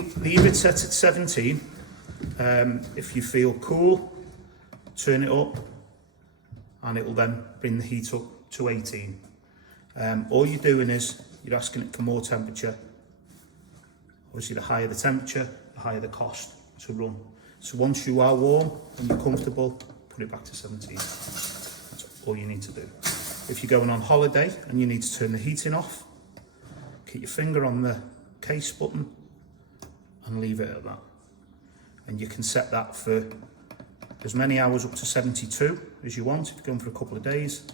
leave it set at 17. If you feel cool, turn it up and it will then bring the heat up to 18. All you're doing is you're asking it for more temperature. Obviously, the higher the temperature, the higher the cost to run. So once you are warm and you're comfortable, put it back to 17. That's all you need to do. If you're going on holiday and you need to turn the heating off, keep your finger on the case button and leave it at that. And you can set that for as many hours up to 72 as you want if you're going for a couple of days.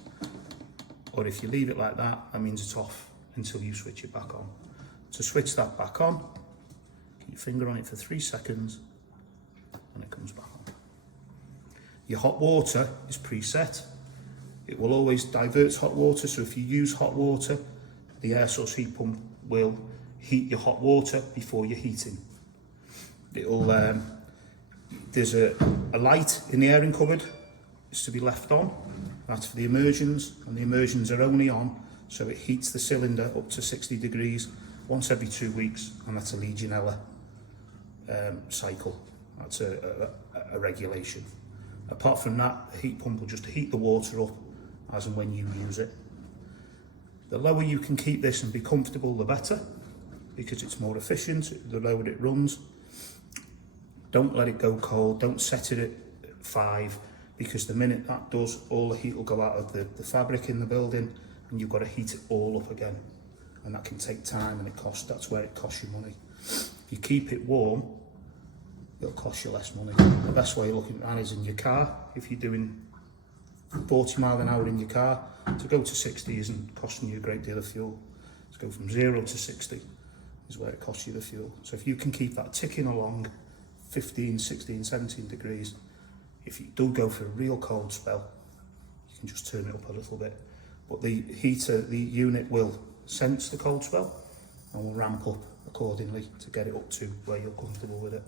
Or if you leave it like that, that means it's off until you switch it back on. To switch that back on, keep your finger on it for 3 seconds and it comes back on. Your hot water is preset. It will always divert hot water, so if you use hot water, the air source heat pump will heat your hot water before you're heating. It'll, there's a light in the airing cupboard. It's to be left on. That's for the immersions, and the immersions are only on so it heats the cylinder up to 60 degrees once every 2 weeks, and that's a Legionella cycle. That's a regulation. Apart from that, the heat pump will just heat the water up as and when you use it. The lower you can keep this and be comfortable, the better, because it's more efficient, the lower it runs. Don't let it go cold, don't set it at 5, because the minute that does, all the heat will go out of the fabric in the building and you've got to heat it all up again. And that can take time and that's where it costs you money. If you keep it warm, it'll cost you less money. The best way of looking at that is in your car. If you're doing 40 mile an hour in your car, to go to 60 isn't costing you a great deal of fuel. To go from 0 to 60 is where it costs you the fuel. So if you can keep that ticking along 15, 16, 17 degrees, if you do go for a real cold spell, you can just turn it up a little bit. But the heater, the unit will sense the cold spell and will ramp up accordingly to get it up to where you're comfortable with it.